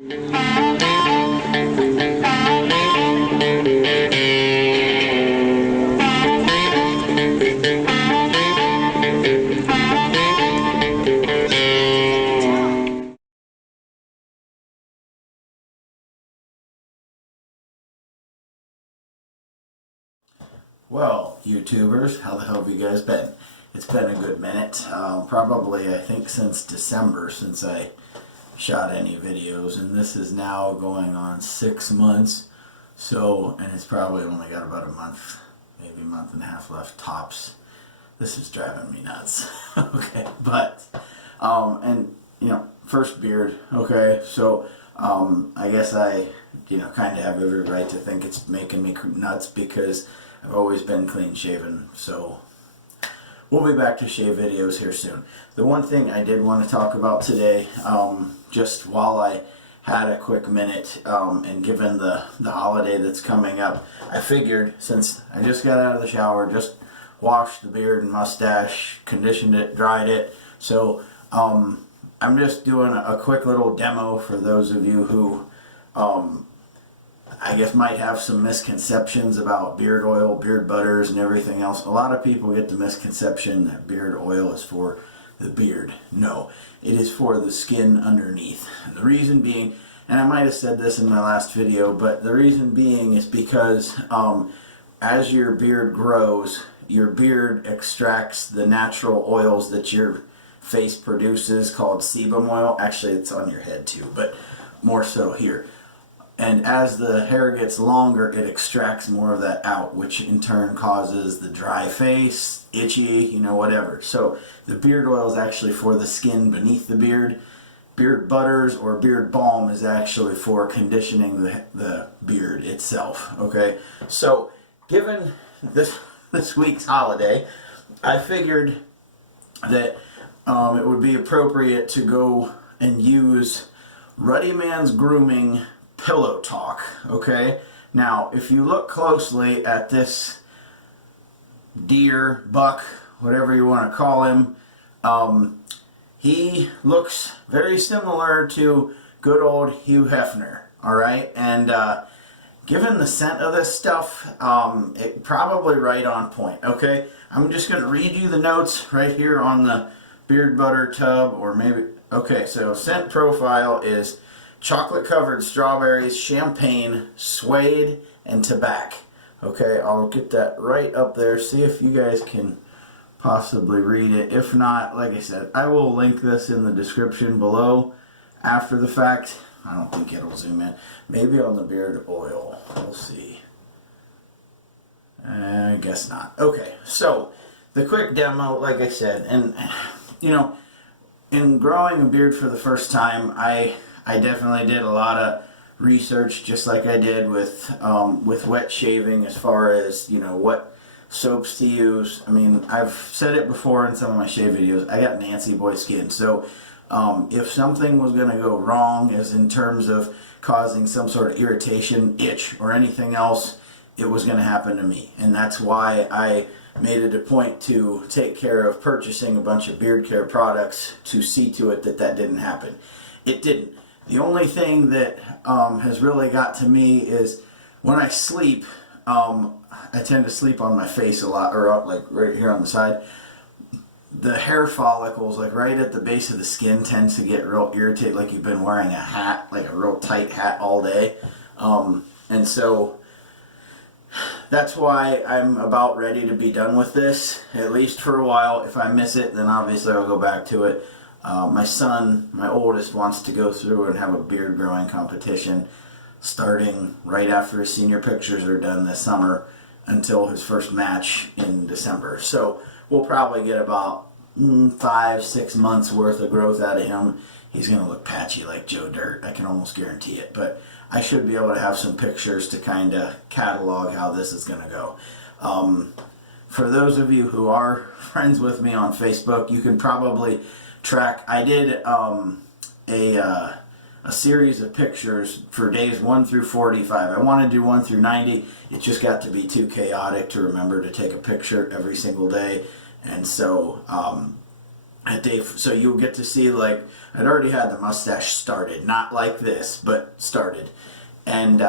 Well, YouTubers, how the hell have you guys been? It's been a good minute, probably I think since December since I shot any videos, and this is now going on 6 months, so, and it's probably only got about a month, maybe a month and a half left tops. This is driving me nuts. Okay, but, and, you know, first beard, okay, so, I guess I, kind of have every right to think it's making me nuts because I've always been clean shaven, so we'll be back to shave videos here soon. The one thing I did want to talk about today, just while I had a quick minute, and given the holiday that's coming up, I figured since I just got out of the shower, just washed the beard and mustache, conditioned it, dried it, so I'm just doing a quick little demo for those of you who I guess might have some misconceptions about beard oil, beard butters, and everything else. A lot of people get the misconception that beard oil is for the beard. No, it is for the skin underneath. And the reason being, and I might have said this in my last video, but the reason being is because as your beard grows, your beard extracts the natural oils that your face produces called sebum oil. Actually, it's on your head too, but more so here. And as the hair gets longer, it extracts more of that out, which in turn causes the dry face, itchy, whatever. So the beard oil is actually for the skin beneath the beard. Beard butters or beard balm is actually for conditioning the beard itself, okay? So given this week's holiday, I figured that it would be appropriate to go and use Ruddy Man's Grooming Pillow Talk, okay? Now, if you look closely at this deer, buck, whatever you want to call him, he looks very similar to good old Hugh Hefner, alright? And given the scent of this stuff, it probably right on point, okay? I'm just going to read you the notes right here on the beard butter tub, or maybe, okay, so scent profile is chocolate covered strawberries, champagne, suede, and tobacco. Okay, I'll get that right up there. See if you guys can possibly read it. If not, like I said, I will link this in the description below after the fact. I don't think it'll zoom in. Maybe on the beard oil. We'll see. I guess not. Okay, so the quick demo, like I said, and in growing a beard for the first time, I definitely did a lot of research, just like I did with wet shaving, as far as what soaps to use. I mean, I've said it before in some of my shave videos. I got Nancy boy skin, so if something was going to go wrong, as in terms of causing some sort of irritation, itch, or anything else, it was going to happen to me, and that's why I made it a point to take care of purchasing a bunch of beard care products to see to it that that didn't happen. It didn't. The only thing that has really got to me is when I sleep, I tend to sleep on my face a lot, or like right here on the side. The hair follicles, like right at the base of the skin, tends to get real irritated, like you've been wearing a hat, like a real tight hat all day. And so that's why I'm about ready to be done with this, at least for a while. If I miss it, then obviously I'll go back to it. My son, my oldest, wants to go through and have a beard growing competition starting right after his senior pictures are done this summer until his first match in December. So we'll probably get about 5-6 months worth of growth out of him. He's going to look patchy like Joe Dirt, I can almost guarantee it. But I should be able to have some pictures to kind of catalog how this is going to go. For those of you who are friends with me on Facebook, you can probably track. I did a series of pictures for days 1 through 45. I wanted to do 1 through 90. It just got to be too chaotic to remember to take a picture every single day, and so So you'll get to see, like, I'd already had the mustache started, not like this, but started. And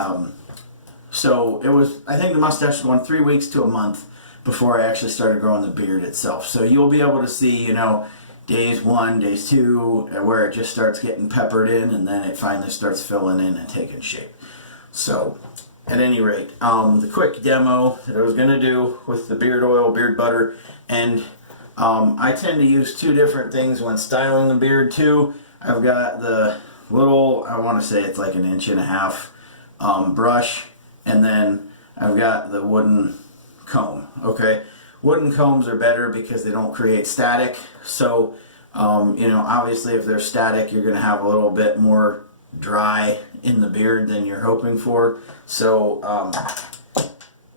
so it was, I think the mustache was going 3 weeks to a month before I actually started growing the beard itself. So you'll be able to see, you know, days 1, days 2, where it just starts getting peppered in, and then it finally starts filling in and taking shape. So at any rate, the quick demo that I was going to do with the beard oil, beard butter, and I tend to use 2 different things when styling the beard too. I've got the little, I want to say it's like 1.5 inch brush, and then I've got the wooden comb. Okay, wooden combs are better because they don't create static. So you know, obviously if they're static, you're going to have a little bit more dry in the beard than you're hoping for. So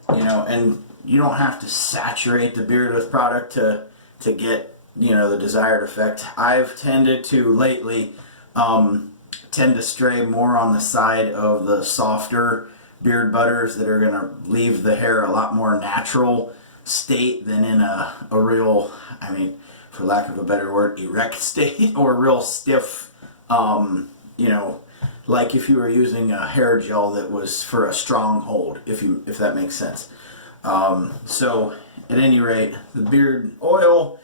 you know, and you don't have to saturate the beard with product to get, you know, the desired effect. I've tended to lately tend to stray more on the side of the softer beard butters that are going to leave the hair a lot more natural state than in a real, I mean, for lack of a better word, erect state, or real stiff, you know, like if you were using a hair gel that was for a strong hold, if that makes sense. So at any rate, the beard oil,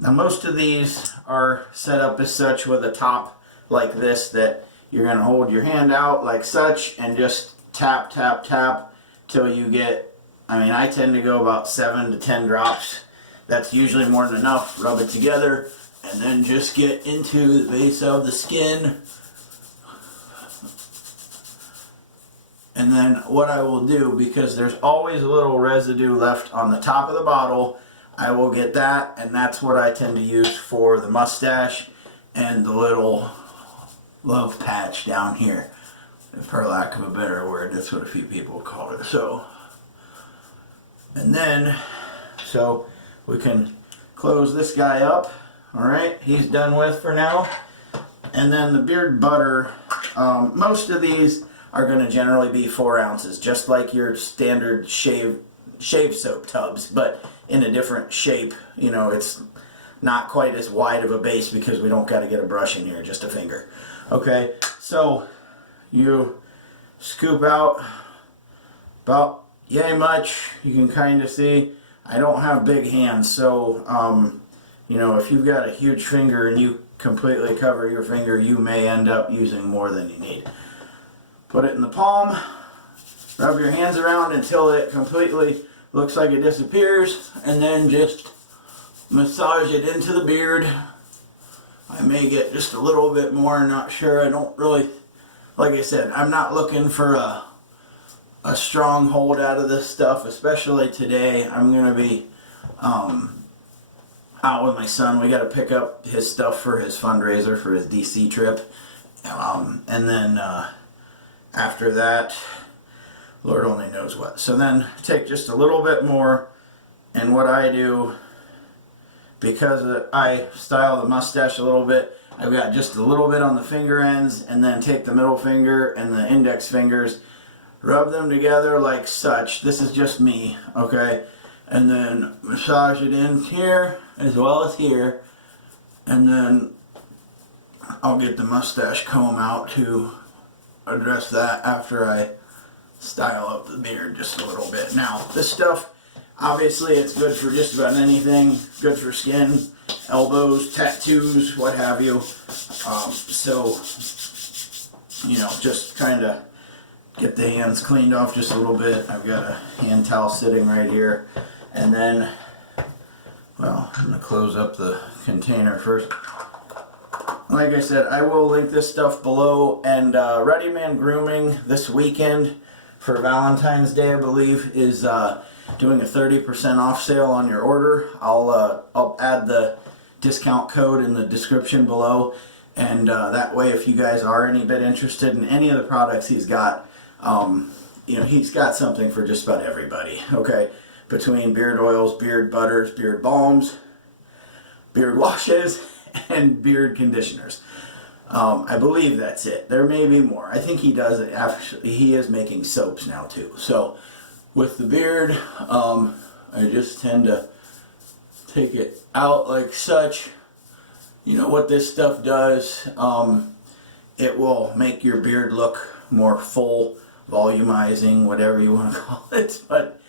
now most of these are set up as such with a top like this, that you're going to hold your hand out like such and just tap, tap, tap till you get, I mean, I tend to go about 7 to 10 drops. That's usually more than enough. Rub it together and then just get into the base of the skin. And then what I will do, because there's always a little residue left on the top of the bottle, I will get that, and that's what I tend to use for the mustache and the little love patch down here. For lack of a better word, that's what a few people call it. So, and then, so we can close this guy up. Alright, he's done with for now. And then the beard butter, most of these are going to generally be 4 ounces, just like your standard shave soap tubs, but in a different shape. You know, it's not quite as wide of a base because we don't got to get a brush in here, just a finger. Okay, so you scoop out about yay much. You can kind of see I don't have big hands, so you know, if you've got a huge finger and you completely cover your finger, you may end up using more than you need. Put it in the palm, rub your hands around until it completely looks like it disappears, and then just massage it into the beard. I may get just a little bit more, not sure. I don't really, like I said, I'm not looking for a strong hold out of this stuff, especially today. I'm going to be out with my son. We got to pick up his stuff for his fundraiser for his DC trip. And then after that, Lord only knows what. So then take just a little bit more, and what I do, because I style the mustache a little bit, I've got just a little bit on the finger ends, and then take the middle finger and the index fingers, rub them together like such. This is just me, okay? And then massage it in here as well as here, and then I'll get the mustache comb out to address that after I style up the beard just a little bit. Now, this stuff, obviously it's good for just about anything, good for skin, elbows, tattoos, what have you. So, you know, just kind of get the hands cleaned off just a little bit. I've got a hand towel sitting right here. And then, well, I'm going to close up the container first. Like I said, I will link this stuff below, and Ruddy Grooming this weekend for Valentine's Day, I believe, is doing a 30% off sale on your order. I'll add the discount code in the description below, and that way, if you guys are any bit interested in any of the products he's got, you know, he's got something for just about everybody. Okay, between beard oils, beard butters, beard balms, beard washes, and beard conditioners. I believe that's it. There may be more. I think he does it. Actually, he is making soaps now too. So with the beard, I just tend to take it out like such. You know what this stuff does, it will make your beard look more full, volumizing, whatever you want to call it. But,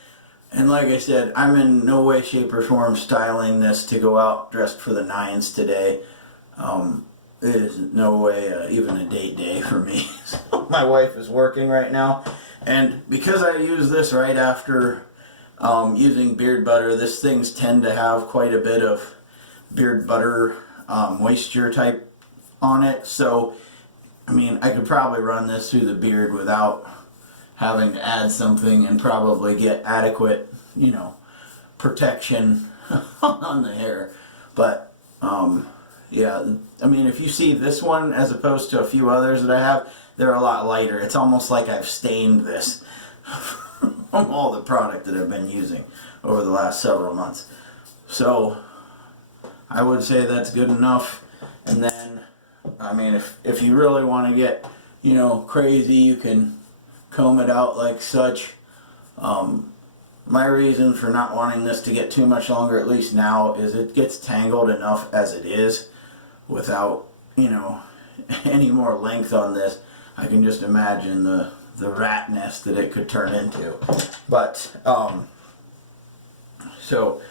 and like I said, I'm in no way, shape, or form styling this to go out dressed for the nines today. It is no way even a date day for me. So my wife is working right now, and because I use this right after using beard butter, these things tend to have quite a bit of beard butter moisture type on it. So, I mean, I could probably run this through the beard without having to add something and probably get adequate, you know, protection on the hair. But, yeah, I mean, if you see this one as opposed to a few others that I have, they're a lot lighter. It's almost like I've stained this from all the product that I've been using over the last several months. So, I would say that's good enough. And then, I mean, if you really want to get, you know, crazy, you can comb it out like such. My reason for not wanting this to get too much longer, at least now, is it gets tangled enough as it is without, you know, any more length on this. I can just imagine the rat nest that it could turn into. But, so,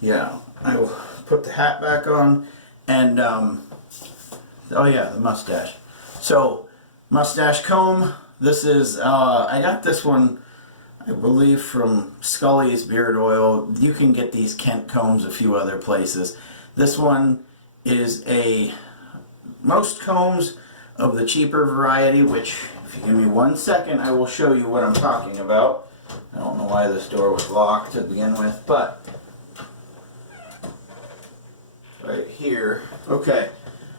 yeah, I will put the hat back on, and, oh yeah, the mustache. So, mustache comb, this is, I got this one, I believe, from Scully's Beard Oil. You can get these Kent combs a few other places. This one is most combs of the cheaper variety, which, if you give me 1 second, I will show you what I'm talking about. I don't know why this door was locked to begin with, but right here. Okay,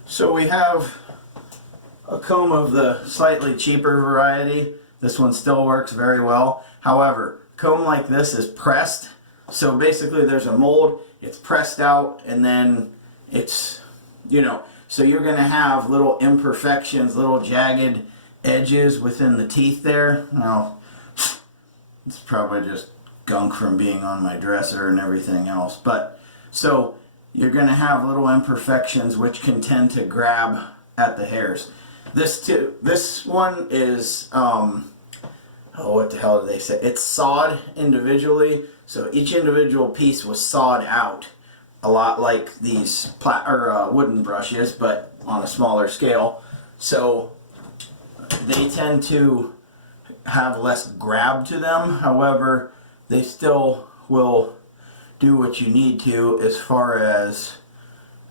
so we have a comb of the slightly cheaper variety. This one still works very well. However, comb like this is pressed. So basically there's a mold, it's pressed out, and then it's, you know, so you're going to have little imperfections, little jagged edges within the teeth there. Now, it's probably just gunk from being on my dresser and everything else. But, so, you're going to have little imperfections which can tend to grab at the hairs. This one is, oh, what the hell did they say? It's sawed individually, so each individual piece was sawed out, a lot like these wooden brushes, but on a smaller scale. So they tend to have less grab to them. However, they still will do what you need to as far as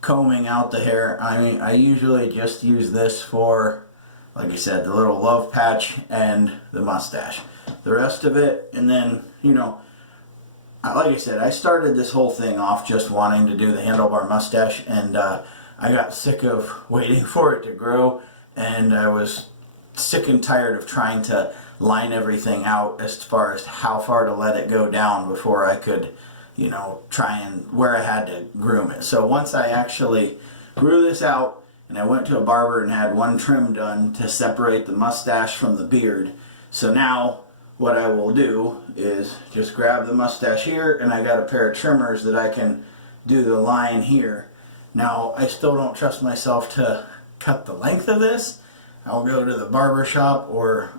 combing out the hair. I mean, I usually just use this for, like I said, the little love patch and the mustache. The rest of it, and then, you know, like I said, I started this whole thing off just wanting to do the handlebar mustache, and I got sick of waiting for it to grow, and I was sick and tired of trying to line everything out as far as how far to let it go down before I could, you know, try and where I had to groom it. So once I actually grew this out, and I went to a barber and had one trim done to separate the mustache from the beard. So now what I will do is just grab the mustache here, and I got a pair of trimmers that I can do the line here. Now, I still don't trust myself to cut the length of this. I'll go to the barber shop, or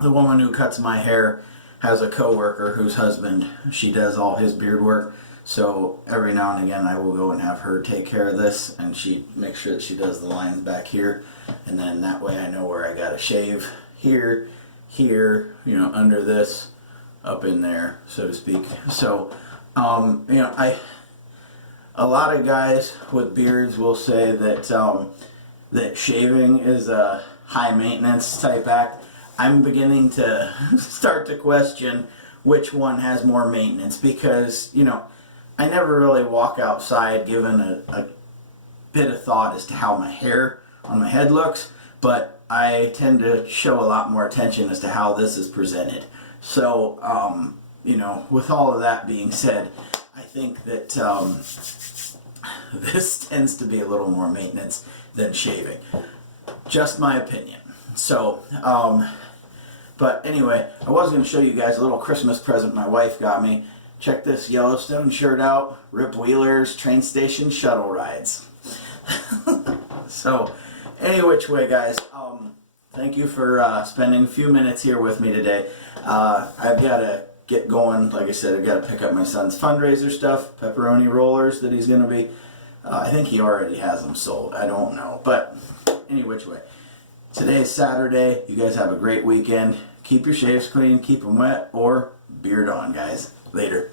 the woman who cuts my hair has a coworker whose husband, she does all his beard work. So every now and again I will go and have her take care of this, and she makes sure that she does the lines back here, and then that way I know where I gotta shave here, here, you know, under this, up in there, so to speak. So, you know, a lot of guys with beards will say that that shaving is a high maintenance type act. I'm beginning to start to question which one has more maintenance, because, you know, I never really walk outside given a bit of thought as to how my hair on my head looks, but I tend to show a lot more attention as to how this is presented. So, you know, with all of that being said, I think that this tends to be a little more maintenance than shaving. Just my opinion. So, but anyway, I was going to show you guys a little Christmas present my wife got me. check this Yellowstone shirt out. Rip Wheelers train station shuttle rides. So, any which way, guys, thank you for spending a few minutes here with me today. I've got to get going. Like I said, I've got to pick up my son's fundraiser stuff, pepperoni rollers that he's going to be. I think he already has them sold. I don't know. But any which way. Today is Saturday. You guys have a great weekend. Keep your shaves clean, keep them wet, or beard on, guys. Later.